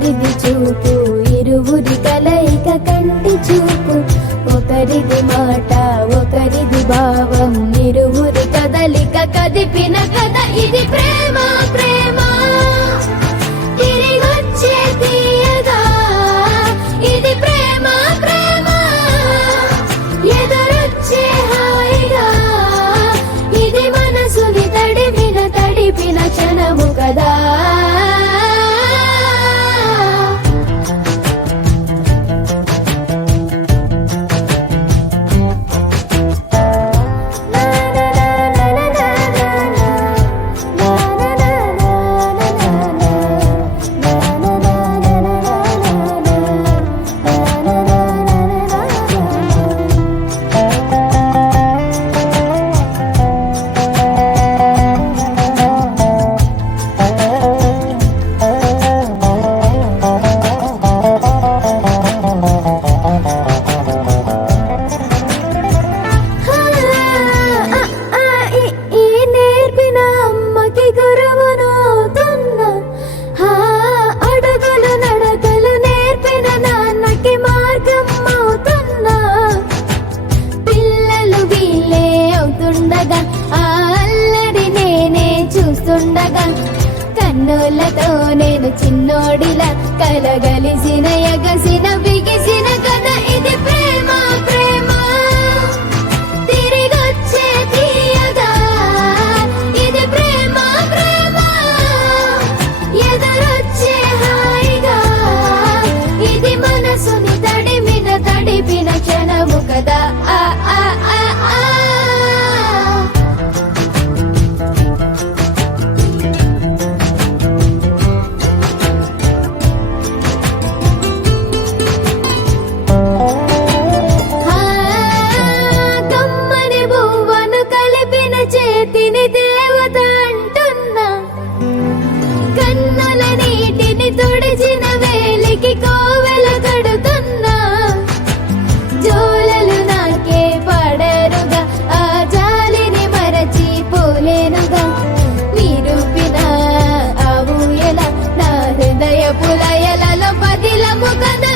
ఒకరిది చూపు ఇరువురి కలయిక కంటి చూపు, ఒకరిది మాట ఒకరిది భావం ఇరువురి కదలిక కదిపిన కథ ఇది ప్రేమ ప్రేమ తిరిగొచ్చే తీయగా, ఇది ప్రేమ ప్రేమ ఎదురొచ్చే హాయిగా, ఇది మనసుని తడిపిన క్షణము కదా. కన్నులతో నేను చిన్నోడిలా కలగలిసిన ఎగసిన బిగిసిన కథ ఇది ప్రేమ ప్రేమ తిరిగొచ్చే తీయగా, ఇది ప్రేమ ప్రేమ ఎదురొచ్చే హాయిగా, ఇది మనసుని తడిపిన క్షణము కదా. ఆ ఆ ఆ ఆ చేతిని దేవత అంటున్నా, కన్నుల నీటిని తుడిచిన వేలికి కోవెల కడుతున్నా, జోలలు నాకే పడరుగా ఆ జాలిని మరచి పోలేనుగా, నిరూపిన ఆ ఊయల నా హృదయ పులయలలో పదిలము కదా.